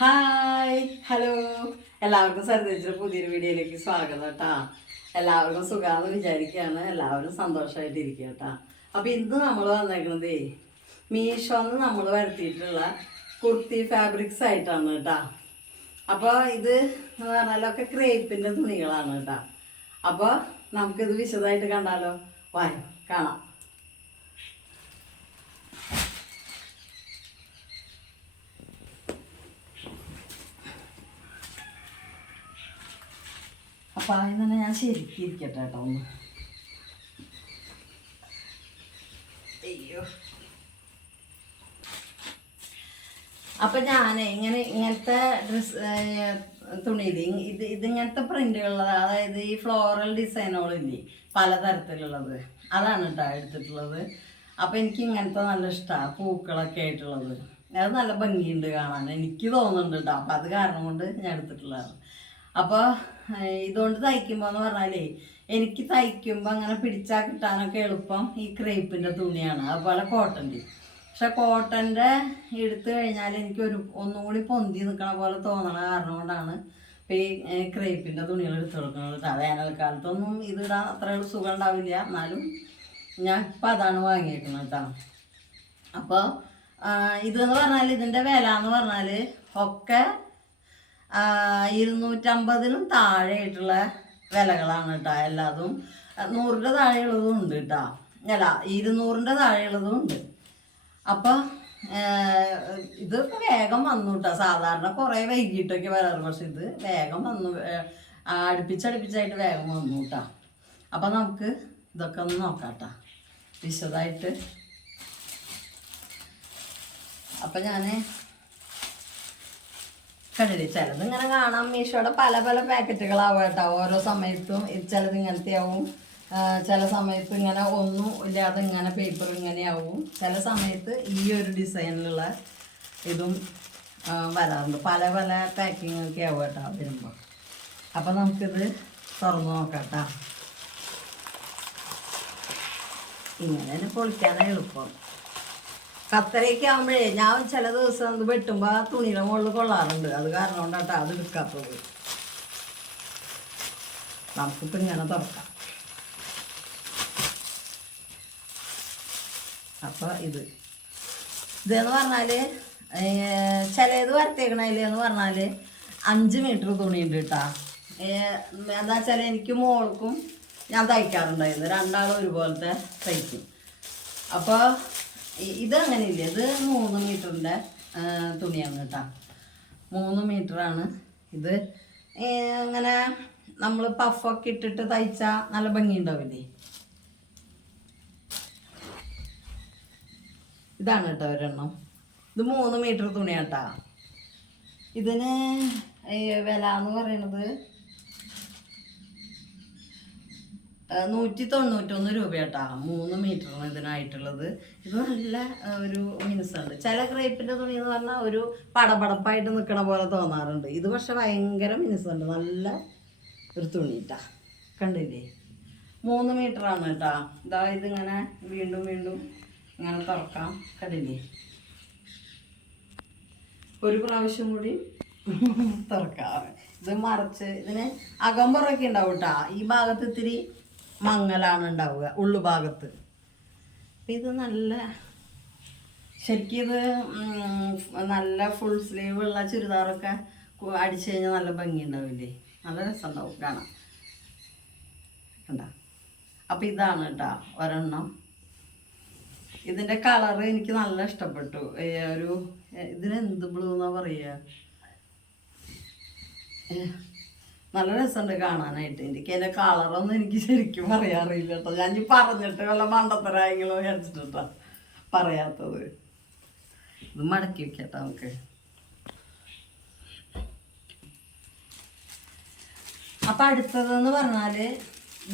Hi hello എല്ലാവർക്കും സരിതേച്ചിയുടെ പുതിയൊരു വീഡിയോയിലേക്ക് സ്വാഗതം കേട്ടാ. എല്ലാവർക്കും സുഖാന്ന് വിചാരിക്കുകയാണ്. എല്ലാവരും സന്തോഷമായിട്ടിരിക്കുക കേട്ടാ. അപ്പോൾ ഇന്ന് നമ്മൾ വന്നേക്കുന്നത് മീഷോന്ന് നമ്മൾ വരുത്തിയിട്ടുള്ള കുർത്തി ഫാബ്രിക്സ് ആയിട്ടാണ് കേട്ടാ. അപ്പോൾ ഇത് എന്ന് പറഞ്ഞാലൊക്കെ ക്രേപ്പിൻ്റെ തുണികളാണ് കേട്ടാ. അപ്പോൾ നമുക്കിത് വിശദമായിട്ട് കണ്ടാലോ? വായ കാണാം. അപ്പം അതിന് തന്നെ ഞാൻ ശരിക്കും ഇരിക്കട്ടെ കേട്ടോ ഒന്ന്. അയ്യോ, അപ്പം ഞാൻ ഇങ്ങനത്തെ ഡ്രസ് തുണിയിൽ ഇതിങ്ങനത്തെ പ്രിൻ്റുകളുള്ളത്, അതായത് ഈ ഫ്ലോറൽ ഡിസൈനുകളില്ലേ പലതരത്തിലുള്ളത്, അതാണ് കേട്ടോ എടുത്തിട്ടുള്ളത്. അപ്പം എനിക്ക് ഇങ്ങനത്തെ നല്ല ഇഷ്ടമാണ്, പൂക്കളൊക്കെ ആയിട്ടുള്ളത്. അത് നല്ല ഭംഗിയുണ്ട് കാണാൻ, എനിക്ക് തോന്നുന്നുണ്ട് കേട്ടോ. അപ്പം അത് കാരണം കൊണ്ട് ഞാൻ എടുത്തിട്ടുള്ളതാണ്. അപ്പോൾ ഇതുകൊണ്ട് തയ്ക്കുമ്പോൾ എന്ന് പറഞ്ഞാലേ എനിക്ക് തയ്ക്കുമ്പോൾ അങ്ങനെ പിടിച്ചാൽ കിട്ടാനൊക്കെ എളുപ്പം ഈ ക്രേപ്പിൻ്റെ തുണിയാണ്, അതുപോലെ കോട്ടൻ്റെ. പക്ഷെ കോട്ടൻ്റെ എടുത്തു കഴിഞ്ഞാൽ എനിക്കൊരു ഒന്നും കൂടി പൊന്തി നിൽക്കണ പോലെ തോന്നണ കാരണം കൊണ്ടാണ് ഇപ്പോൾ ഈ ക്രേപ്പിൻ്റെ തുണികൾ എടുത്തു കൊടുക്കുന്നത് കേട്ടോ. വേനൽക്കാലത്തൊന്നും ഇതിടാൻ അത്ര സുഖം ഉണ്ടാവില്ല, എന്നാലും ഞാൻ ഇപ്പം അതാണ് വാങ്ങിയേക്കുന്നത് കേട്ടോ. അപ്പോൾ ഇതെന്ന് പറഞ്ഞാൽ ഇതിൻ്റെ വില എന്ന് പറഞ്ഞാൽ ഒക്കെ 250-നും താഴെയായിട്ടുള്ള വിലകളാണ് കേട്ടോ. എല്ലാതും 100ൻ്റെ താഴെയുള്ളതും ഉണ്ട് കേട്ടോ, അല്ല 200ൻ്റെ താഴെയുള്ളതും ഉണ്ട്. അപ്പോൾ ഇതിപ്പോൾ വേഗം വന്നു കേട്ടോ. സാധാരണ കുറേ വൈകിട്ടൊക്കെ വരാറ്, പക്ഷെ ഇത് വേഗം വന്നു, അടുപ്പിച്ചടുപ്പിച്ചായിട്ട് വേഗം വന്നു കേട്ടോ. അപ്പോൾ നമുക്ക് ഇതൊക്കെ ഒന്ന് നോക്കാം കേട്ടോ വിശദമായിട്ട്. അപ്പം ഞാൻ കണ്ടില്ലേ, ചിലത് ഇങ്ങനെ കാണാം മീഷോയുടെ പല പല പാക്കറ്റുകളാവും കേട്ടോ. ഓരോ സമയത്തും ചിലത് ഇങ്ങനത്തെ ആവും, ചില സമയത്ത് ഇങ്ങനെ ഒന്നും ഇല്ലാതെ ഇങ്ങനെ പേപ്പർ ഇങ്ങനെയാവും, ചില സമയത്ത് ഈ ഒരു ഡിസൈനിലുള്ള ഇതും വരാറുണ്ട്. പല പല പാക്കിങ് ഒക്കെ ആവും കേട്ടോ വരുമ്പോൾ. അപ്പം നമുക്കിത് തുറന്ന് നോക്കാം കേട്ടോ. ഇങ്ങനെ പൊളിക്കാനേ എളുപ്പം. കത്തരയൊക്കെ ആകുമ്പോഴേ ഞാൻ ചില ദിവസം ഇത് വെട്ടുമ്പോൾ ആ തുണിയുടെ മുകളിൽ കൊള്ളാറുണ്ട്, അത് കാരണം കൊണ്ടാട്ടോ അത് എടുക്കാത്തത്. നമുക്കിപ്പോൾ ഇങ്ങനെ തുറക്കാം. അപ്പോൾ ഇതെന്ന് പറഞ്ഞാൽ ചിലത് വരത്തേക്കണതിലെന്ന് പറഞ്ഞാൽ 5 മീറ്റർ തുണിയുണ്ട് കേട്ടോ. എന്താ വെച്ചാൽ എനിക്ക് മോൾക്കും ഞാൻ തയ്ക്കാറുണ്ടായിരുന്നു, രണ്ടാളും ഒരുപോലത്തെ തയ്ക്കും. അപ്പോൾ ഇത് അങ്ങനെയില്ല, ഇത് 3 മീറ്ററിൻ്റെ തുണിയാണ് കേട്ടോ. 3 മീറ്ററാണ് ഇത്. അങ്ങനെ നമ്മൾ പഫൊക്കെ ഇട്ടിട്ട് തയ്ച്ചാൽ നല്ല ഭംഗി ഉണ്ടാവില്ലേ. ഇതാണ് കേട്ടോ ഒരെണ്ണം. ഇത് 3 മീറ്റർ തുണിയാട്ടാ. ഇതിന് വില എന്ന് പറയുന്നത് 191 രൂപ കേട്ടാ 3 മീറ്ററാണ് ഇതിനായിട്ടുള്ളത്. ഇത് നല്ല ഒരു മിനുസുണ്ട്. ചില ക്രേപ്പിൻ്റെ തുണി എന്ന് പറഞ്ഞാൽ ഒരു പടപടപ്പായിട്ട് നിൽക്കണ പോലെ തോന്നാറുണ്ട്. ഇത് പക്ഷെ ഭയങ്കര മിനുസുണ്ട്, നല്ല ഒരു തുണി കേട്ടാ. കണ്ടില്ലേ, 3 മീറ്ററാണ് കേട്ടാ. ഇതാ ഇതിങ്ങനെ വീണ്ടും വീണ്ടും ഇങ്ങനെ തുറക്കാം. കണ്ടില്ലേ, ഒരു പ്രാവശ്യം കൂടി തുറക്കാം. ഇത് മറിച്ച് ഇതിന് അകമ്പുറൊക്കെ ഉണ്ടാവും കേട്ടാ. ഈ ഭാഗത്ത് ഇത്തിരി മങ്ങലാണ് ഉണ്ടാവുക, ഉള്ളുഭാഗത്ത്. അപ്പം ഇത് നല്ല ശരിക്കും ഇത് നല്ല ഫുൾ സ്ലീവ് ഉള്ള ചുരിദാറൊക്കെ അടിച്ചു കഴിഞ്ഞാൽ നല്ല ഭംഗി ഉണ്ടാവില്ലേ, നല്ല രസമുണ്ടാവും കാണാൻ. കണ്ട, അപ്പം ഇതാണ് കേട്ടോ ഒരെണ്ണം. ഇതിൻ്റെ കളറ് എനിക്ക് നല്ല ഇഷ്ടപ്പെട്ടു. ഒരു ഇതിനെന്ത് ബ്ലൂ എന്നാ പറയുക, നല്ല രസമുണ്ട് കാണാനായിട്ട്. എനിക്ക് അതിൻ്റെ കളറൊന്നും എനിക്ക് ശരിക്കും പറയാറില്ല കേട്ടോ. ഞാൻ ഈ പറഞ്ഞിട്ട് വല്ല മണ്ടത്തരായെങ്കിലോ വിചാരിച്ചിട്ടാ പറയാത്തത്. ഇത് മടക്കി വെക്കട്ടോ നമുക്ക്. അപ്പം അടുത്തതെന്ന് പറഞ്ഞാൽ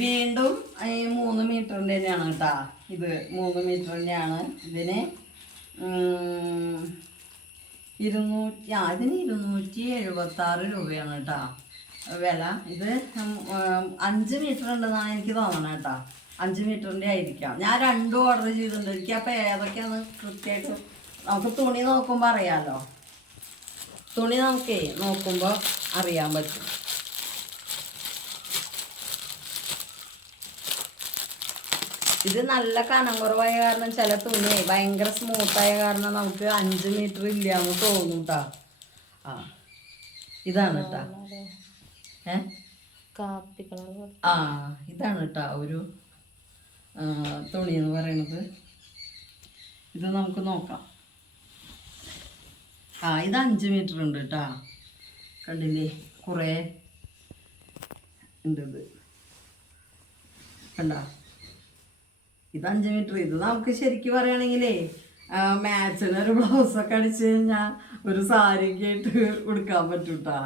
വീണ്ടും ഈ 3 മീറ്ററിൻ്റെ തന്നെയാണ് കേട്ടോ. ഇത് 3 മീറ്റർ തന്നെയാണ്. ഇതിന് 276 രൂപയാണ് കേട്ടോ വില. ഇത് 5 മീറ്റർ ഉണ്ടെന്നാണ് എനിക്ക് തോന്നണം കേട്ടോ. 5 മീറ്ററിൻ്റെ ആയിരിക്കാം. ഞാൻ 2 ഓർഡർ ചെയ്തിട്ടുണ്ട്. എനിക്ക് അപ്പോൾ ഏതൊക്കെയാണ് കൃത്യമായിട്ട് നമുക്ക് തുണി നോക്കുമ്പോൾ അറിയാമല്ലോ. തുണി നമുക്കേ നോക്കുമ്പോൾ അറിയാൻ പറ്റും. ഇത് നല്ല കനം കുറവായ കാരണം ചില തുണി ഭയങ്കര സ്മൂത്തായ കാരണം നമുക്ക് 5 മീറ്റർ ഇല്ലാന്ന് തോന്നും കേട്ടാ. ആ ഇതാണ് കേട്ടാ. ആ ഇതാണ് കേട്ടാ ഒരു തുണി എന്ന് പറയുന്നത്. ഇത് നമുക്ക് നോക്കാം. ഇത് 5 മീറ്റർ ഉണ്ട് കേട്ടാ. കണ്ടില്ലേ, കുറേ ഉണ്ട്. ഇത് കണ്ട, ഇത് 5 മീറ്റർ. ഇത് നമുക്ക് ശരിക്കും പറയുകയാണെങ്കിലേ മാച്ചിനൊരു ബ്ലൗസൊക്കെ അടിച്ചു കഴിഞ്ഞാൽ ഒരു സാരിയൊക്കെ ആയിട്ട് ഉടുക്കാൻ പറ്റും കേട്ടാ.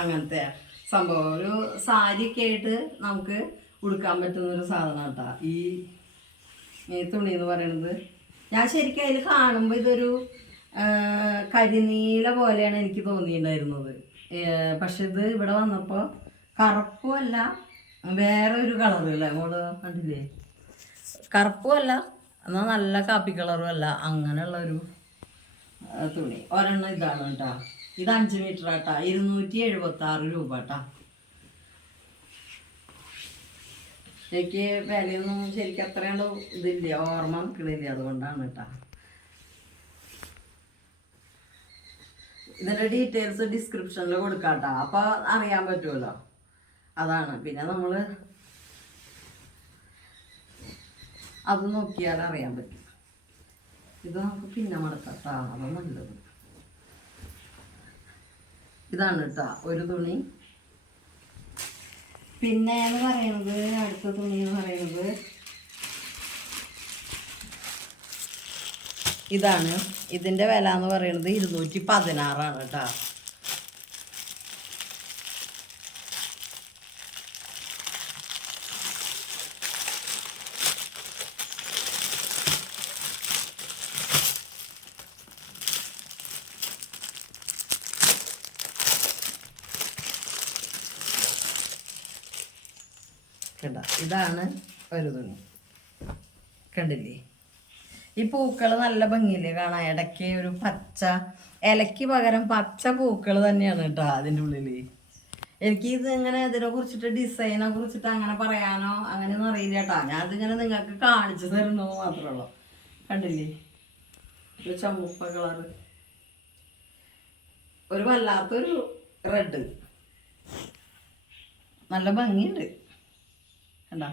അങ്ങനത്തെ സംഭവം ഒരു സാരിയൊക്കെ ആയിട്ട് നമുക്ക് ഉടുക്കാൻ പറ്റുന്നൊരു സാധനം കേട്ടാ ഈ തുണി എന്ന് പറയണത്. ഞാൻ ശരിക്കും അതിൽ കാണുമ്പോൾ ഇതൊരു കരിനീല പോലെയാണ് എനിക്ക് തോന്നിയിട്ടുണ്ടായിരുന്നത്. പക്ഷെ ഇത് ഇവിടെ വന്നപ്പോൾ കറുപ്പുമല്ല, വേറെ ഒരു കളറല്ലേ മോള് കണ്ടില്ലേ, കറുപ്പുമല്ല എന്നാൽ നല്ല കാപ്പി കളറും അല്ല, അങ്ങനെയുള്ളൊരു തുണി. ഒരെണ്ണം ഇതാണ് കേട്ടോ. ഇത് 5 മീറ്റർ ആട്ടാ. 276 രൂപ കേട്ടാ. എനിക്ക് വിലയൊന്നും ശരിക്കും അത്രയാണ്ട് ഇതില്ല, ഓർമ്മ നിൽക്കണില്ല, അതുകൊണ്ടാണ് കേട്ടാ. ഇതിൻ്റെ ഡീറ്റെയിൽസ് ഡിസ്ക്രിപ്ഷനിൽ കൊടുക്കാം കേട്ടോ, അപ്പോൾ അറിയാൻ പറ്റുമല്ലോ. അതാണ്. പിന്നെ നമ്മൾ അത് നോക്കിയാൽ അറിയാൻ പറ്റും. ഇത് നമുക്ക് പിന്നെ മടക്കാം കേട്ടോ, അത് നല്ലത്. ഇതാണ് കേട്ടോ ഒരു തുണി. പിന്നെ എന്ന് പറയുന്നത്, അടുത്ത തുണി എന്ന് പറയുന്നത് ഇതാണ്. ഇതിൻ്റെ വില എന്ന് പറയുന്നത് 216 കേട്ടോ. കണ്ട, ഇതാണ് ഒരു തുണി. കണ്ടില്ലേ, ഈ പൂക്കൾ നല്ല ഭംഗിയില്ലേ കാണാൻ. ഇടയ്ക്ക് ഒരു പച്ച ഇലയ്ക്ക് പകരം പച്ച പൂക്കൾ തന്നെയാണ് കേട്ടോ അതിൻ്റെ ഉള്ളിൽ. എനിക്ക് ഇത് ഇങ്ങനെ ഇതിനെ കുറിച്ചിട്ട് ഡിസൈനെ കുറിച്ചിട്ട് അങ്ങനെ പറയാനോ അങ്ങനെയൊന്നും അറിയില്ല കേട്ടോ. ഞാൻ അതിങ്ങനെ നിങ്ങൾക്ക് കാണിച്ചു തരുന്നത് മാത്രമേ ഉള്ളൂ. കണ്ടില്ലേ, ഒരു ചുമപ്പ കളറ്, ഒരു വല്ലാത്തൊരു റെഡ്, നല്ല ഭംഗിയുണ്ട്. കണ്ട,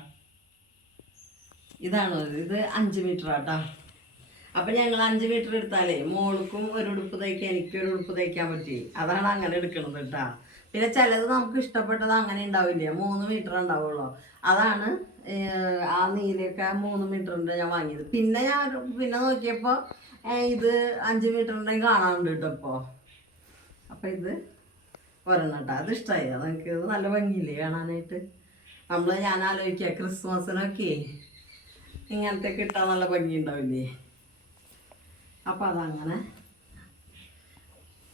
ഇതാണ്. ഇത് 5 മീറ്റർ ആട്ടാ. അപ്പം ഞങ്ങൾ 5 മീറ്റർ എടുത്താലേ മോൾക്കും ഒരു ഉടുപ്പ് തയ്ക്കാൻ, എനിക്കൊരു ഉടുപ്പ് തയ്ക്കാൻ പറ്റി. അതാണ് അങ്ങനെ എടുക്കണത് കേട്ടാ. പിന്നെ ചിലത് നമുക്ക് ഇഷ്ടപ്പെട്ടത് അങ്ങനെ ഉണ്ടാവില്ല, 3 മീറ്റർ ഉണ്ടാവുള്ളൂ. അതാണ് ആ നീലയൊക്കെ 3 മീറ്ററിൻ്റെ ഞാൻ വാങ്ങിയത്. പിന്നെ നോക്കിയപ്പോൾ ഇത് 5 മീറ്ററിൻ്റെ കാണാനുണ്ട് കേട്ടോ ഇപ്പോൾ. അപ്പം ഇത് ഒരെണ്ണം കേട്ടോ. അത് ഇഷ്ടമായി. അതെനിക്ക് നല്ല ഭംഗിയില്ലേ കാണാനായിട്ട്. ഞാൻ ആലോചിക്കുക ക്രിസ്മസിനൊക്കെ ഇങ്ങനത്തെ കിട്ടാൻ നല്ല ഭംഗി ഉണ്ടാവില്ലേ. അപ്പം അതങ്ങനെ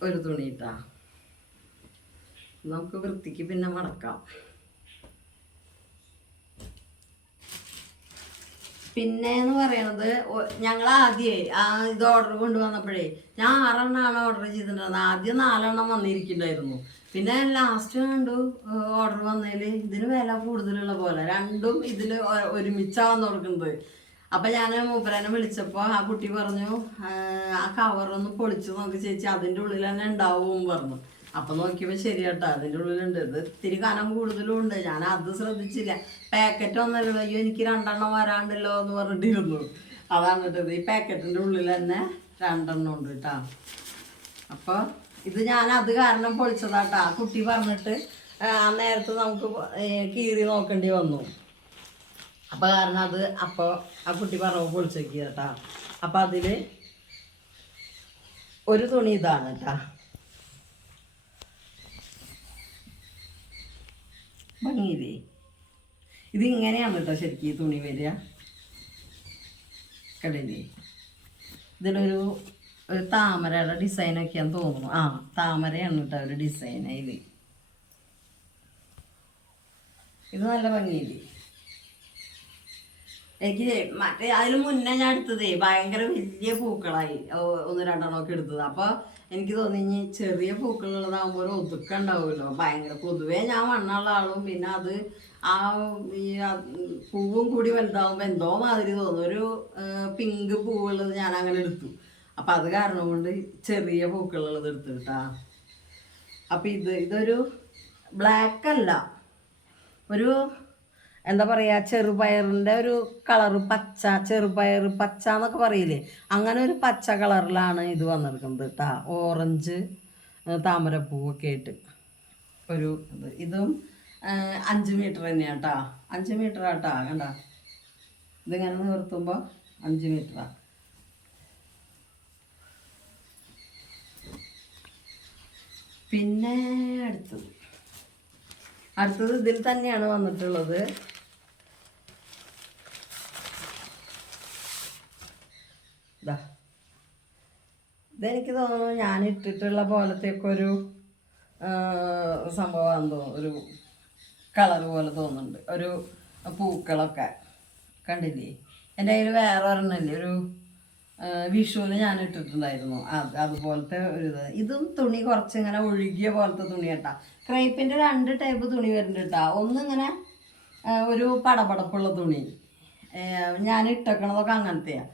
ഒരു തുണി ഇട്ടാ. നമുക്ക് വൃത്തിക്ക് പിന്നെ മടക്കാം. പിന്നെ എന്ന് പറയണത്, ഞങ്ങൾ ആദ്യമേ ഇത് ഓർഡർ കൊണ്ടുവന്നപ്പോഴേ ഞാൻ 6 എണ്ണമാണ് ഓർഡർ ചെയ്തിട്ടുണ്ടായിരുന്നത്. ആദ്യം 4 എണ്ണം വന്നിരിക്കുന്നുണ്ടായിരുന്നു. പിന്നെ ലാസ്റ്റ് കണ്ടു ഓർഡർ വന്നതിൽ ഇതിന് വില കൂടുതലുള്ള പോലെ, രണ്ടും ഇതിൽ ഒരുമിച്ചാണ് കൊടുക്കുന്നത്. അപ്പം ഞാൻ മൂപ്പരനെ വിളിച്ചപ്പോൾ ആ കുട്ടി പറഞ്ഞു, ആ കവറൊന്ന് പൊളിച്ച് നോക്കി ചേച്ചി, അതിൻ്റെ ഉള്ളിൽ തന്നെ ഉണ്ടാവും പറഞ്ഞു. അപ്പം നോക്കിയപ്പോൾ ശരി കേട്ടോ, അതിൻ്റെ ഉള്ളിലുണ്ട്. ഇത് ഇത്തിരി കനം കൂടുതലും ഉണ്ട്. ഞാൻ അത് ശ്രദ്ധിച്ചില്ല. പാക്കറ്റ് ഒന്നല്ലോ, അയ്യോ എനിക്ക് 2 എണ്ണം വരാണ്ടല്ലോ എന്ന് പറഞ്ഞിട്ടിരുന്നു. അതാണ് കേട്ടത്. ഈ പാക്കറ്റിൻ്റെ ഉള്ളിൽ തന്നെ 2 എണ്ണം ഉണ്ട് കേട്ടോ. അപ്പോൾ ഇത് ഞാൻ അത് കാരണം പൊളിച്ചതാട്ടാ. കുട്ടി പറഞ്ഞിട്ട് ആ നേരത്ത് നമുക്ക് കീറി നോക്കേണ്ടി വന്നു. അപ്പോൾ കാരണം അത് അപ്പോൾ ആ കുട്ടി പറഞ്ഞു പൊളിച്ച് വയ്ക്കുക കേട്ടാ. അപ്പം അതിൽ ഒരു തുണി ഇതാണ് കേട്ടാ. ഭംഗിയില്ലേ, ഇത് ഇങ്ങനെയാണ് കേട്ടോ ശരിക്കും ഈ തുണി വരിക. കണ്ടില്ലേ, ഇതിലൊരു താമരയുടെ ഡിസൈനൊക്കെയാന്ന് തോന്നുന്നു. താമരയാണ് കേട്ടോ ഒരു ഡിസൈൻ അതിൽ. ഇത് നല്ല ഭംഗിയില്ലേ. എനിക്ക് മറ്റേ അതിന് മുന്നേ ഞാൻ എടുത്തതേ ഭയങ്കര വലിയ പൂക്കളായി, ഒന്ന് രണ്ടെണ്ണമൊക്കെ എടുത്തത്. അപ്പൊ എനിക്ക് തോന്നി ഇനി ചെറിയ പൂക്കളുള്ളതാകുമ്പോൾ ഒരു ഒതുക്കം ഉണ്ടാവുമല്ലോ. ഭയങ്കര പൊതുവേ ഞാൻ വണ്ണുള്ള ആളും, പിന്നെ അത് ആ ഈ പൂവും കൂടി വലുതാവുമ്പോൾ എന്തോ മാതിരി തോന്നും. ഒരു പിങ്ക് പൂവുള്ളത് ഞാൻ അങ്ങനെ എടുത്തു. അപ്പൊ അത് കാരണം കൊണ്ട് ചെറിയ പൂക്കളുള്ളത് എടുത്തു കേട്ടാ. അപ്പൊ ഇതൊരു ബ്ലാക്ക് അല്ല, ഒരു എന്താ പറയുക, ചെറുപയറിൻ്റെ ഒരു കളറ് പച്ച, ചെറുപയർ പച്ച എന്നൊക്കെ പറയില്ലേ, അങ്ങനെ ഒരു പച്ച കളറിലാണ് ഇത് വന്നിരിക്കുന്നത് കേട്ടോ. ഓറഞ്ച് താമരപ്പൂവൊക്കെ ആയിട്ട് ഒരു ഇതും 5 മീറ്റർ തന്നെയാണ് കേട്ടോ. 5 മീറ്റർ ആട്ടോ. കണ്ട ഇതിങ്ങനെ നിർത്തുമ്പോൾ 5 മീറ്ററാണ്. പിന്നെ അടുത്തത് ഇതിൽ തന്നെയാണ് വന്നിട്ടുള്ളത്. ഇതെനിക്ക് തോന്നുന്നു ഞാൻ ഇട്ടിട്ടുള്ള പോലത്തെയൊക്കെ ഒരു സംഭവമാണെന്ന് തോന്നുന്നു. ഒരു കളർ പോലെ തോന്നുന്നുണ്ട്, ഒരു പൂക്കളൊക്കെ കണ്ടില്ലേ. എൻ്റെ കയ്യിൽ വേറെ ഒരെണ്ണല്ലേ, ഒരു വിഷുവിന് ഞാൻ ഇട്ടിട്ടുണ്ടായിരുന്നു, അതുപോലത്തെ ഒരു ഇതും തുണി കുറച്ചിങ്ങനെ ഒഴുകിയ പോലത്തെ തുണി കേട്ടാ. ക്രേപ്പിൻ്റെ 2 ടൈപ്പ് തുണി വരുന്നുണ്ട് കേട്ടാ. ഒന്നിങ്ങനെ ഒരു പടപടപ്പുള്ള തുണി, ഞാൻ ഇട്ടേക്കണതൊക്കെ അങ്ങനത്തെയാണ്.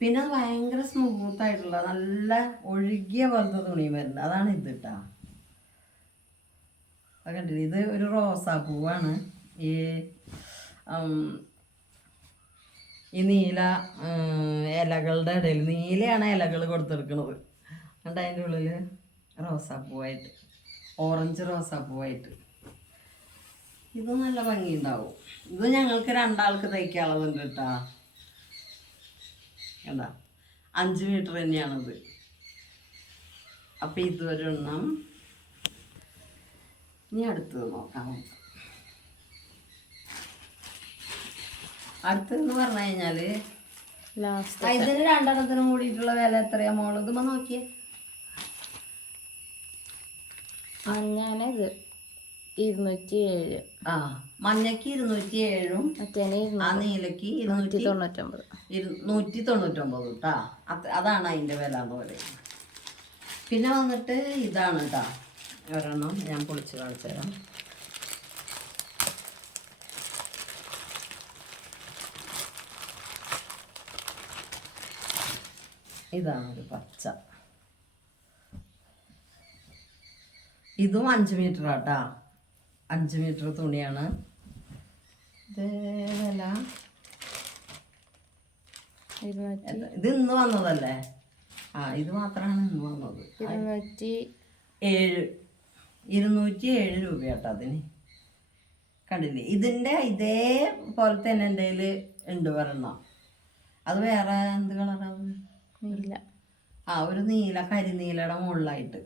പിന്നെ അത് ഭയങ്കര സ്മൂത്തായിട്ടുള്ള നല്ല ഒഴുകിയ പോലത്തെ തുണിയും വരുന്നുണ്ട്, അതാണ് ഇത് കേട്ടാ. അത് കണ്ടില്ലേ, ഇത് ഒരു റോസാപ്പൂവാണ്. ഈ നീല ഇലകളുടെ ഇടയിൽ നീലയാണ് ഇലകൾ കൊടുത്തെടുക്കുന്നത്. എന്നിട്ട് അതിൻ്റെ ഉള്ളിൽ റോസാപ്പൂവായിട്ട്, ഓറഞ്ച് റോസാപ്പൂവായിട്ട്. ഇത് നല്ല ഭംഗിയുണ്ടാവും. ഇത് ഞങ്ങൾക്ക് 2 ആൾക്ക് തയ്ക്കാനുള്ളതുണ്ട് കേട്ടാ. എന്താ 5 മീറ്റർ തന്നെയാണിത്. അപ്പം ഇതൊരെണ്ണം. ഇനി അടുത്തത് നോക്കാം. അടുത്തതെന്ന് പറഞ്ഞു കഴിഞ്ഞാൽ ഇതിന് 2 എണ്ണത്തിനും കൂടിയിട്ടുള്ള വില എത്രയാ മോള്? ഇതുമ്മ നോക്കിയേ. മഞ്ഞാണിത് 207. ആ മഞ്ഞക്ക് 207ഉം ആ നീലക്ക് 199 കേട്ടാ. അതാണ് അതിൻ്റെ വില എന്ന് പറയുന്നത്. പിന്നെ വന്നിട്ട് ഇതാണ് കേട്ടാ, ഒരെണ്ണം ഞാൻ പൊളിച്ച് കാണിച്ചു തരാം. ഇതാണ് ഒരു പച്ച, ഇതും 5 മീറ്റർ ആട്ടാ. 5 മീറ്റർ തുണിയാണ്. ഇത് വില ഇത് ഇന്ന് വന്നതല്ലേ? ആ ഇത് മാത്രമാണ് ഇന്ന് വന്നത്. 207 രൂപ കേട്ടോ അതിന്. കണ്ടില്ലേ, ഇതിൻ്റെ ഇതേപോലെ തന്നെ എൻ്റെ കയ്യിൽ ഉണ്ട് ഒരെണ്ണം. അത് വേറെ എന്ത് കളറാണ്? ഇല്ല, ഒരു നീല, കരിനീലയുടെ മുകളിലായിട്ട്.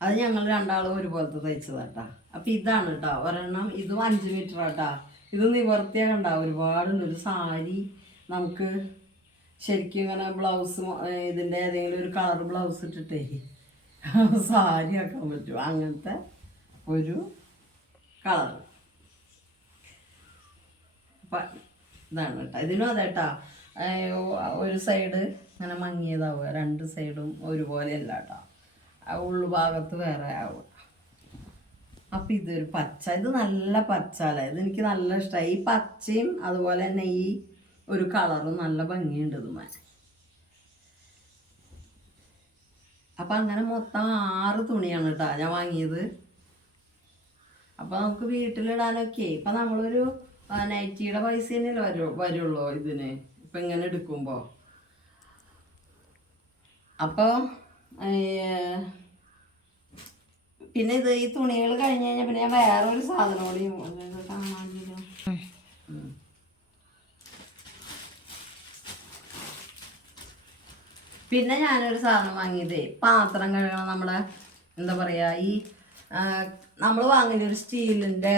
അത് ഞങ്ങൾ 2 ആളും ഒരുപോലത്തെ തയ്ച്ചതാട്ടാ. അപ്പം ഇതാണ് കേട്ടോ ഒരെണ്ണം. ഇതും 5 മീറ്റർ ആട്ടാ. ഇത് നിവർത്തിയാൽ കണ്ട ഒരുപാടുണ്ട്. ഒരു സാരി നമുക്ക് ശരിക്കും ഇങ്ങനെ ബ്ലൗസ്, ഇതിൻ്റെ ഏതെങ്കിലും ഒരു കളർ ബ്ലൗസ് ഇട്ടിട്ടേ സാരി ആക്കാൻ പറ്റും, അങ്ങനത്തെ ഒരു കളർ. അപ്പം ഇതാണ് കേട്ടോ. ഇതിനും അതേട്ടാ, ഒരു സൈഡ് ഇങ്ങനെ മങ്ങിയതാവുക, 2 സൈഡും ഒരുപോലെയല്ല കേട്ടോ. ഉള്ളുഭാഗത്ത് വേറെ ആവുക. അപ്പം ഇതൊരു പച്ച, ഇത് നല്ല പച്ച അല്ലേ, ഇതെനിക്ക് നല്ല ഇഷ്ടമായി. ഈ പച്ചയും അതുപോലെ തന്നെ ഈ ഒരു കളറും നല്ല ഭംഗിയുണ്ട് ഇതുമേ. അപ്പം അങ്ങനെ മൊത്തം 6 തുണിയാണ് കേട്ടോ ഞാൻ വാങ്ങിയത്. അപ്പം നമുക്ക് വീട്ടിലിടാനൊക്കെ ഇപ്പം നമ്മളൊരു നൈറ്റിയുടെ പൈസ തന്നെയല്ലേ വരുള്ളൂ ഇതിന്, ഇപ്പം ഇങ്ങനെ എടുക്കുമ്പോൾ. അപ്പോൾ പിന്നെ ഈ തുണികൾ കഴിഞ്ഞ് കഴിഞ്ഞാൽ പിന്നെ ഞാൻ വേറൊരു സാധനം കൂടി കാണാനില്ല. പിന്നെ ഞാനൊരു സാധനം വാങ്ങിയതേ, പാത്രം കഴുകണം. നമ്മുടെ എന്താ പറയുക, ഈ നമ്മൾ വാങ്ങില്ല ഒരു സ്റ്റീലിൻ്റെ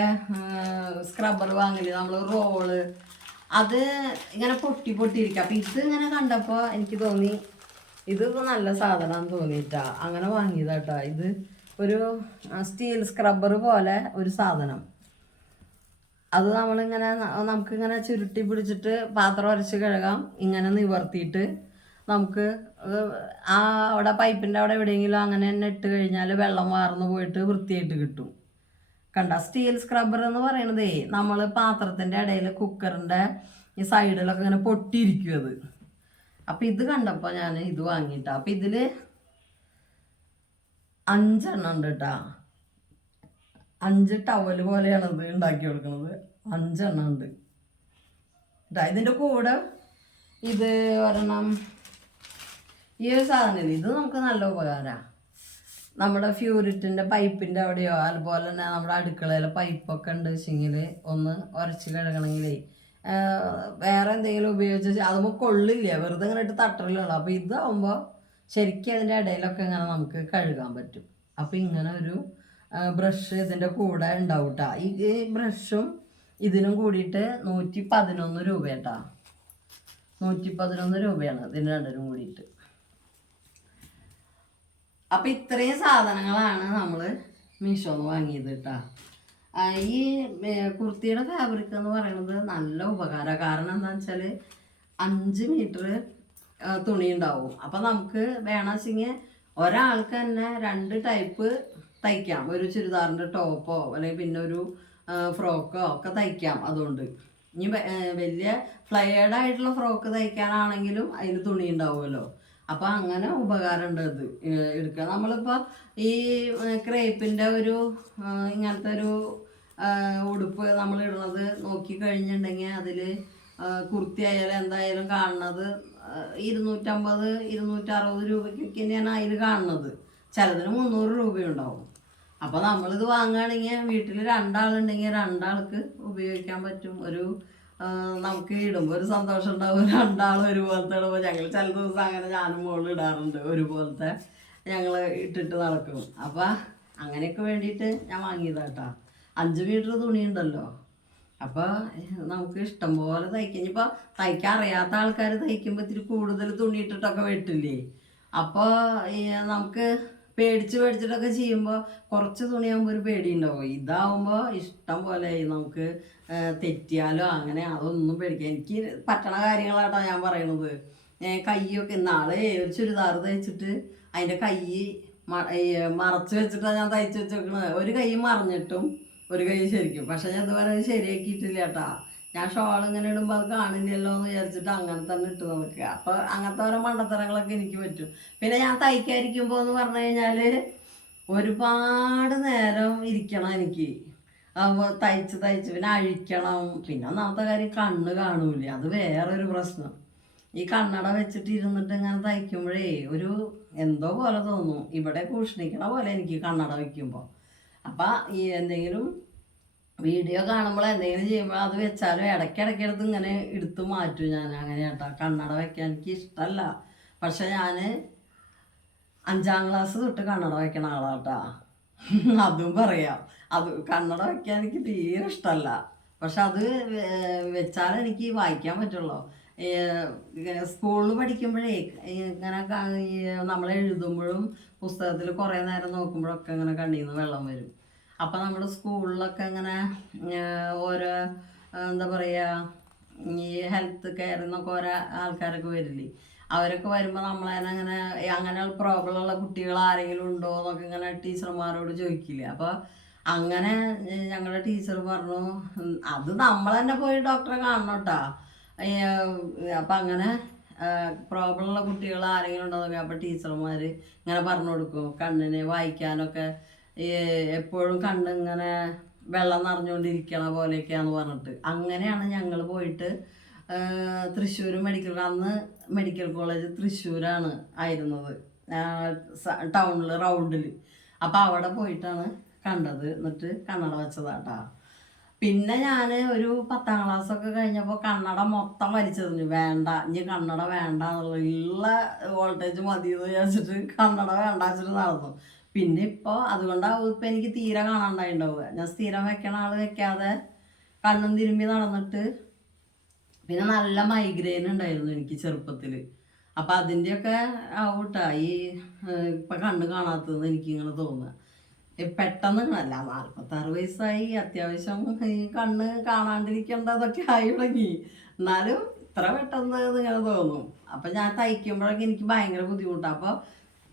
സ്ക്രബ്ബർ വാങ്ങില്ല നമ്മൾ, റോള്. അത് ഇങ്ങനെ പൊട്ടിയിരിക്കുക. അപ്പം ഇത് ഇങ്ങനെ കണ്ടപ്പോൾ എനിക്ക് തോന്നി ഇതിപ്പോൾ നല്ല സാധനമാണെന്ന് തോന്നിയിട്ടാ അങ്ങനെ വാങ്ങിയതാട്ടാ. ഇത് ഒരു സ്റ്റീൽ സ്ക്രബ്ബർ പോലെ ഒരു സാധനം. അത് നമ്മളിങ്ങനെ നമുക്കിങ്ങനെ ചുരുട്ടി പിടിച്ചിട്ട് പാത്രം ഉരച്ച് കഴുകാം. ഇങ്ങനെ നിവർത്തിയിട്ട് നമുക്ക് ആ അവിടെ പൈപ്പിൻ്റെ അവിടെ എവിടെയെങ്കിലും അങ്ങനെ തന്നെ ഇട്ട് കഴിഞ്ഞാൽ വെള്ളം വാർന്ന് പോയിട്ട് വൃത്തിയായിട്ട് കിട്ടും. കണ്ട സ്റ്റീൽ സ്ക്രബ്ബർ എന്ന് പറയണതേ നമ്മൾ പാത്രത്തിൻ്റെ ഇടയിൽ കുക്കറിൻ്റെ ഈ സൈഡിലൊക്കെ ഇങ്ങനെ പൊട്ടിയിരിക്കും അത്. അപ്പം ഇത് കണ്ടപ്പോൾ ഞാൻ ഇത് വാങ്ങിയിട്ടാ. അപ്പം ഇതിൽ 5 എണ്ണം ഉണ്ട് കേട്ടാ. 5 ടവൽ പോലെയാണ് ഇത് ഉണ്ടാക്കി കൊടുക്കുന്നത്. 5 എണ്ണം ഉണ്ട് കേട്ടാ. ഇതിൻ്റെ കൂടെ ഇത് ഒരെണ്ണം ഈ ഒരു സാധനം ഇത് നമുക്ക് നല്ല ഉപകാരമാണ്. നമ്മുടെ ഫ്യൂരിറ്റിൻ്റെ പൈപ്പിൻ്റെ അവിടെയോ അതുപോലെ തന്നെ നമ്മുടെ അടുക്കളയിലെ പൈപ്പൊക്കെ ഉണ്ട് വെച്ചെങ്കിൽ ഒന്ന് ഉരച്ച് കഴുകണമെങ്കിലേ വേറെ എന്തെങ്കിലും ഉപയോഗിച്ച് അതുമ്പോൾ കൊള്ളില്ല, വെറുതെ ഇങ്ങനെ ഇട്ട് തട്ടലുള്ളൂ. അപ്പോൾ ഇതാവുമ്പോൾ ശരിക്കും അതിൻ്റെ ഇടയിലൊക്കെ ഇങ്ങനെ നമുക്ക് കഴുകാൻ പറ്റും. അപ്പോൾ ഇങ്ങനെ ഒരു ബ്രഷ് ഇതിൻ്റെ കൂടെ ഉണ്ടാവും കേട്ടോ. ഈ ബ്രഷും ഇതിനും കൂടിയിട്ട് 111 രൂപ കേട്ടോ. 111 രൂപയാണ് ഇതിന് രണ്ടിനും കൂടിയിട്ട്. അപ്പം ഇത്രയും സാധനങ്ങളാണ് നമ്മൾ മീഷോന്ന് വാങ്ങിയത് കേട്ടോ. ഈ കുർത്തിയുടെ ഫാബ്രിക് എന്ന് പറയുന്നത് നല്ല ഉപകാരമാണ്. കാരണം എന്താണെന്ന് വെച്ചാൽ 5 മീറ്റർ തുണി ഉണ്ടാവും. അപ്പം നമുക്ക് വേണമെന്ന് വെച്ചെങ്കിൽ ഒരാൾക്ക് തന്നെ 2 ടൈപ്പ് തയ്ക്കാം. ഒരു ചുരിദാറിൻ്റെ ടോപ്പോ അല്ലെങ്കിൽ പിന്നെ ഒരു ഫ്രോക്കോ ഒക്കെ തയ്ക്കാം. അതുകൊണ്ട് ഇനി വലിയ ഫ്ലയേർഡ് ആയിട്ടുള്ള ഫ്രോക്ക് തയ്ക്കാനാണെങ്കിലും അതിന് തുണി ഉണ്ടാവുമല്ലോ. അപ്പം അങ്ങനെ ഉപകാരമുണ്ട് അത് എടുക്കുക. നമ്മളിപ്പോൾ ഈ ക്രേപ്പിൻ്റെ ഒരു ഇങ്ങനത്തെ ഒരു ഉടുപ്പ് നമ്മൾ ഇടുന്നത് നോക്കിക്കഴിഞ്ഞിട്ടുണ്ടെങ്കിൽ അതിൽ കുർത്തി ആയാലും എന്തായാലും കാണുന്നത് 250 260 രൂപയ്ക്കൊക്കെ തന്നെയാണ് അതിൽ കാണുന്നത്. ചിലതിന് 300 രൂപയുണ്ടാവും. അപ്പോൾ നമ്മളിത് വാങ്ങുകയാണെങ്കിൽ വീട്ടിൽ 2 ആളുണ്ടെങ്കിൽ 2 ആൾക്ക് ഉപയോഗിക്കാൻ പറ്റും. ഒരു നമുക്ക് ഇടുമ്പോൾ ഒരു സന്തോഷം ഉണ്ടാവും. 2 ആളും ഒരുപോലത്തെ ഇടുമ്പോൾ ഞങ്ങൾ ചില ദിവസം അങ്ങനെ ഞാനും മോളും ഇടാറുണ്ട്. ഒരുപോലത്തെ ഞങ്ങൾ ഇട്ടിട്ട് നടക്കും. അപ്പോൾ അങ്ങനെയൊക്കെ വേണ്ടിയിട്ട് ഞാൻ വാങ്ങിയതാട്ടോ. 5 മീറ്റർ തുണിയുണ്ടല്ലോ. അപ്പോൾ നമുക്ക് ഇഷ്ടം പോലെ തയ്ക്കാം. ഇനിയിപ്പോൾ തയ്ക്കാൻ അറിയാത്ത ആൾക്കാർ തയ്ക്കുമ്പോൾ ഇത്തിരി കൂടുതൽ തുണി ഇട്ടിട്ടൊക്കെ വെട്ടില്ലേ. അപ്പോൾ നമുക്ക് പേടിച്ചിട്ടൊക്കെ ചെയ്യുമ്പോൾ കുറച്ച് തുണിയാകുമ്പോൾ ഒരു പേടി ഉണ്ടാവും. ഇതാവുമ്പോൾ ഇഷ്ടം പോലെ നമുക്ക് തെറ്റിയാലോ അങ്ങനെ അതൊന്നും പേടിക്കാം. എനിക്ക് പറ്റണ കാര്യങ്ങളാട്ടോ ഞാൻ പറയണത്. കൈയൊക്കെ നാളെ ഒരു ചുരിദാർ തയ്ച്ചിട്ട് അതിൻ്റെ കൈ മറച്ച് വെച്ചിട്ടാണ് ഞാൻ തയ്ച്ച് വെച്ചേക്കണത്. ഒരു കൈ മറിഞ്ഞിട്ടും ഒരു കൈ ശരിക്കും. പക്ഷെ ഞാൻ ഇതുവരെ ശരിയാക്കിയിട്ടില്ല കേട്ടാ. ഞാൻ ഷോൾ ഇങ്ങനെ ഇടുമ്പോൾ അത് കാണില്ലല്ലോ എന്ന് വിചാരിച്ചിട്ട് അങ്ങനെ തന്നെ ഇട്ട് നോക്കുക. അപ്പോൾ അങ്ങനത്തെ ഓരോ മണ്ടത്തരങ്ങളൊക്കെ എനിക്ക് പറ്റും. പിന്നെ ഞാൻ തയ്ക്കാതിരിക്കുമ്പോൾ എന്ന് പറഞ്ഞു കഴിഞ്ഞാൽ ഒരുപാട് നേരം ഇരിക്കണം എനിക്ക്. അപ്പോൾ തയ്ച്ച് പിന്നെ അഴിക്കണം. പിന്നെ ഒന്നാമത്തെ കാര്യം കണ്ണ് കാണൂല, അത് വേറൊരു പ്രശ്നം. ഈ കണ്ണട വെച്ചിട്ട് ഇരുന്നിട്ട് ഇങ്ങനെ തയ്ക്കുമ്പോഴേ ഒരു എന്തോ പോലെ തോന്നും. ഇവിടെ കൂഷ്ണിക്കണ പോലെ എനിക്ക് കണ്ണട വയ്ക്കുമ്പോൾ. അപ്പം ഈ എന്തെങ്കിലും വീഡിയോ കാണുമ്പോൾ എന്തെങ്കിലും ചെയ്യുമ്പോൾ അത് വെച്ചാലും ഇടയ്ക്കിടയ്ക്കെടുത്ത് ഇങ്ങനെ എടുത്ത് മാറ്റും ഞാൻ. അങ്ങനെ കേട്ടോ. കണ്ണട വയ്ക്കാൻ എനിക്ക് ഇഷ്ടമല്ല. പക്ഷെ ഞാൻ 5ാം ക്ലാസ് തൊട്ട് കണ്ണട വയ്ക്കണ ആളാട്ടാ. അതും പറയാം. അത് കണ്ണട വയ്ക്കാൻ എനിക്ക് തീരെ ഇഷ്ടമല്ല. പക്ഷെ അത് വെച്ചാലും എനിക്ക് വായിക്കാൻ പറ്റുള്ളൂ. സ്കൂളിൽ പഠിക്കുമ്പോഴേ ഇങ്ങനെ നമ്മൾ എഴുതുമ്പോഴും പുസ്തകത്തിൽ കുറേ നേരം നോക്കുമ്പോഴൊക്കെ ഇങ്ങനെ കണ്ണിൽ നിന്ന് വെള്ളം വരും. അപ്പം നമ്മൾ സ്കൂളിലൊക്കെ ഇങ്ങനെ ഓരോ എന്താ പറയുക ഈ ഹെൽത്ത് കെയറിൽ നിന്നൊക്കെ ഓരോ ആൾക്കാരൊക്കെ വരില്ലേ. അവരൊക്കെ വരുമ്പോൾ നമ്മളതിനെ അങ്ങനെ പ്രോബ്ലം ഉള്ള കുട്ടികൾ ആരെങ്കിലും ഉണ്ടോ എന്നൊക്കെ ഇങ്ങനെ ടീച്ചർമാരോട് ചോദിക്കില്ല. അപ്പോൾ അങ്ങനെ ഞങ്ങളുടെ ടീച്ചർ പറഞ്ഞു അത് നമ്മൾ തന്നെ പോയി ഡോക്ടറെ കാണണം കേട്ടോ. അപ്പം അങ്ങനെ പ്രോബ്ലം ഉള്ള കുട്ടികൾ ആരെങ്കിലും ഉണ്ടോ എന്നൊക്കെ അപ്പോൾ ടീച്ചർമാർ ഇങ്ങനെ പറഞ്ഞു കൊടുക്കും. കണ്ണിന് വായിക്കാനൊക്കെ എപ്പോഴും കണ്ണിങ്ങനെ വെള്ളം നിറഞ്ഞുകൊണ്ടിരിക്കണ പോലെയൊക്കെയാന്ന് പറഞ്ഞിട്ട് അങ്ങനെയാണ് ഞങ്ങൾ പോയിട്ട് തൃശ്ശൂർ അന്ന് മെഡിക്കൽ കോളേജ് തൃശ്ശൂരാണ് ആയിരുന്നത്, ടൗണിൽ റൗണ്ടിൽ. അപ്പോൾ അവിടെ പോയിട്ടാണ് കണ്ടത്. എന്നിട്ട് കണ്ണട വെച്ചതാട്ടാ. പിന്നെ ഞാൻ ഒരു 10ാം ക്ലാസ്സൊക്കെ കഴിഞ്ഞപ്പോൾ കണ്ണട മൊത്തം വലിച്ചെറിഞ്ഞു. വേണ്ട, ഇനി കണ്ണട വേണ്ട എന്നുള്ള വോൾട്ടേജ് മതി എന്ന് വിചാരിച്ചിട്ട് കണ്ണട വേണ്ട വെച്ചിട്ട് നടന്നു. പിന്നെ ഇപ്പോൾ അതുകൊണ്ടാവും ഇപ്പം എനിക്ക് തീരെ കാണാണ്ടായിണ്ടാവുക. ഞാൻ സ്ഥിരം വെക്കണ ആൾ വെക്കാതെ കണ്ണും തിരുമ്പി നടന്നിട്ട് പിന്നെ നല്ല മൈഗ്രെയിൻ ഉണ്ടായിരുന്നു എനിക്ക് ചെറുപ്പത്തിൽ. അപ്പം അതിൻ്റെയൊക്കെ ആവൂട്ടാ ഈ ഇപ്പം കണ്ണ് കാണാത്തതെന്ന് എനിക്കിങ്ങനെ തോന്നുക. പെട്ടെന്ന് അല്ല 46 വയസ്സായി, അത്യാവശ്യം ഈ കണ്ണ് കാണാണ്ടിരിക്കേണ്ടതൊക്കെ ആയി തുടങ്ങി. എന്നാലും ഇത്ര പെട്ടെന്ന് ഇങ്ങനെ തോന്നും. അപ്പം ഞാൻ തയ്ക്കുമ്പോഴൊക്കെ എനിക്ക് ഭയങ്കര ബുദ്ധിമുട്ടാണ്. അപ്പോൾ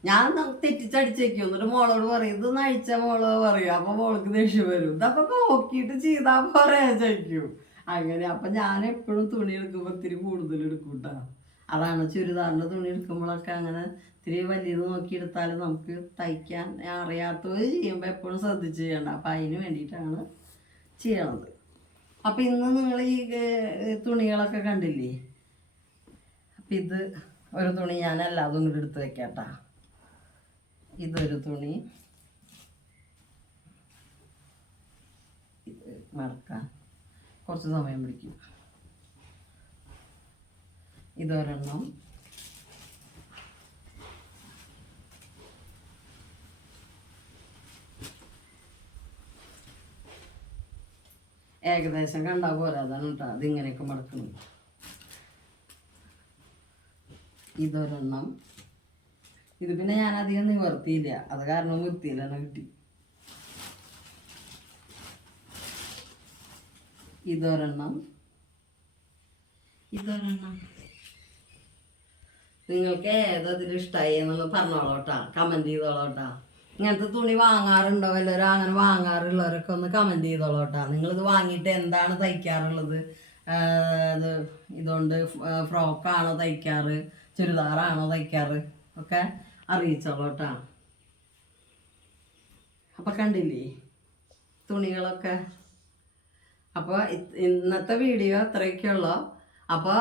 ഞാൻ തെറ്റിച്ചടിച്ചേക്കും. എന്നിട്ട് മോളോട് പറയും ഇത് നഴിച്ച മോള് പറയും. അപ്പോൾ മോൾക്ക് ദേഷ്യം വരും. ഇതപ്പോൾ നോക്കിയിട്ട് ചെയ്താൽ പോരെ ചോദിക്കും. അങ്ങനെ അപ്പം ഞാൻ എപ്പോഴും തുണി എടുക്കുമ്പോൾ ഇത്തിരി കൂടുതൽ എടുക്കും കേട്ടോ. അതാണ് ചുരിദാറിൻ്റെ തുണി എടുക്കുമ്പോഴൊക്കെ അങ്ങനെ ഇത്തിരി വലിയത് നോക്കിയെടുത്താൽ നമുക്ക് തയ്ക്കാൻ അറിയാത്തവർ ചെയ്യുമ്പോൾ എപ്പോഴും ശ്രദ്ധിച്ച് ചെയ്യണം. അപ്പം അതിന് വേണ്ടിയിട്ടാണ് ചെയ്യണത്. അപ്പം ഇന്ന് നിങ്ങൾ ഈ തുണികളൊക്കെ കണ്ടില്ലേ. അപ്പം ഇത് ഒരു തുണി ഞാൻ എല്ലാതും ഇങ്ങോട്ട് എടുത്ത് വെക്കാട്ടാ. ഇതൊരു തുണി, ഇത് മടക്കാൻ കുറച്ച് സമയം പിടിക്കും. ഇതൊരെണ്ണം, ഏകദേശം കണ്ടാൽ പോരാ, അതാണ് കേട്ടോ അതിങ്ങനെയൊക്കെ മടക്കുന്നത്. ഇതൊരെണ്ണം, ഇത് പിന്നെ ഞാൻ അധികം നിവർത്തിയില്ല, അത് കാരണം വൃത്തിയിലാണ് കിട്ടി. ഇതൊരെണ്ണം, നിങ്ങൾക്ക് ഏതതിൽ ഇഷ്ടമായി എന്നുള്ളത് പറഞ്ഞോളൂട്ടാ, കമൻറ്റ് ചെയ്തോളൂട്ടാ. ഇങ്ങനത്തെ തുണി വാങ്ങാറുണ്ടോ എല്ലാവരും? അങ്ങനെ വാങ്ങാറുള്ളവരൊക്കെ ഒന്ന് കമൻറ്റ് ചെയ്തോളൂട്ടാ. നിങ്ങളിത് വാങ്ങിയിട്ട് എന്താണ് തയ്ക്കാറുള്ളത്? അത് ഇതുകൊണ്ട് ഫ്രോക്കാണോ തയ്ക്കാറ്, ചുരിദാറാണോ തയ്ക്കാറ് ഒക്കെ അറിയിച്ചോളൂട്ടാ. അപ്പം കണ്ടില്ലേ തുണികളൊക്കെ. അപ്പോൾ ഇന്നത്തെ വീഡിയോ അത്രയൊക്കെയുള്ളൂ. അപ്പോൾ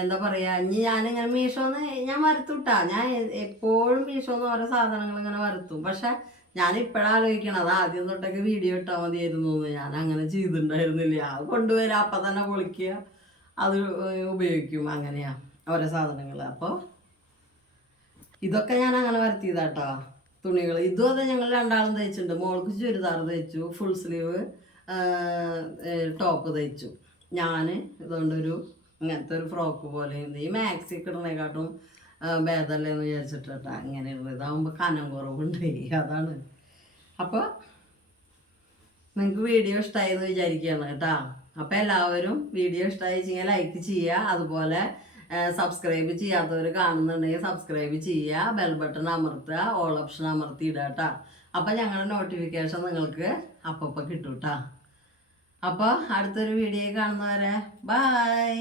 എന്താ പറയുക, ഇനി ഞാനിങ്ങനെ മീഷോന്ന് ഞാൻ വരുത്തുട്ടാ. ഞാൻ എപ്പോഴും മീഷോന്ന് ഓരോ സാധനങ്ങൾ ഇങ്ങനെ വരുത്തും. പക്ഷെ ഞാൻ ഇപ്പോഴാലോചിക്കണത് ആദ്യം തൊട്ടൊക്കെ വീഡിയോ ഇട്ടാൽ മതിയായിരുന്നു എന്ന്. ഞാൻ അങ്ങനെ ചെയ്തിട്ടുണ്ടായിരുന്നില്ല. അത് കൊണ്ടുവരിക, അപ്പം തന്നെ പൊളിക്കുക, അത് ഉപയോഗിക്കും, അങ്ങനെയാ ഓരോ സാധനങ്ങൾ. അപ്പോൾ ഇതൊക്കെ ഞാൻ അങ്ങനെ വരുത്തിയതാട്ടോ തുണികൾ. ഇതും അതെ ഞങ്ങൾ രണ്ടാളും തയ്ച്ചിട്ടുണ്ട്. മോൾക്ക് ചുരിദാർ തയ്ച്ചു, ഫുൾ സ്ലീവ് ടോപ്പ് തയ്ച്ചു. ഞാൻ ഇതുകൊണ്ടൊരു ഇങ്ങനത്തെ ഒരു ഫ്രോക്ക് പോലെ ഈ മാക്സി കിടണേക്കാട്ടും ഭേദമല്ലേ എന്ന് വിചാരിച്ചിട്ടാ ഇങ്ങനെ ഇരുന്നത്. ഇതാകുമ്പോൾ കനം കുറവുണ്ട്, അതാണ്. അപ്പോൾ നിങ്ങൾക്ക് വീഡിയോ ഇഷ്ടമായി എന്ന് വിചാരിക്കുകയാണ് കേട്ടോ. അപ്പോൾ എല്ലാവരും വീഡിയോ ഇഷ്ടമായി വെച്ചാൽ ലൈക്ക് ചെയ്യുക. അതുപോലെ സബ്സ്ക്രൈബ് ചെയ്യാത്തവർ കാണുന്നുണ്ടെങ്കിൽ സബ്സ്ക്രൈബ് ചെയ്യുക, ബെൽ ബട്ടൺ അമർത്തുക, ഓൾ ഓപ്ഷൻ അമർത്തി ഇടുക കേട്ടോ. അപ്പോൾ ഞങ്ങളുടെ നോട്ടിഫിക്കേഷൻ നിങ്ങൾക്ക് അപ്പം കിട്ടും കേട്ടോ. അപ്പോൾ അടുത്തൊരു വീഡിയോ കാണുന്നവരെ ബൈ.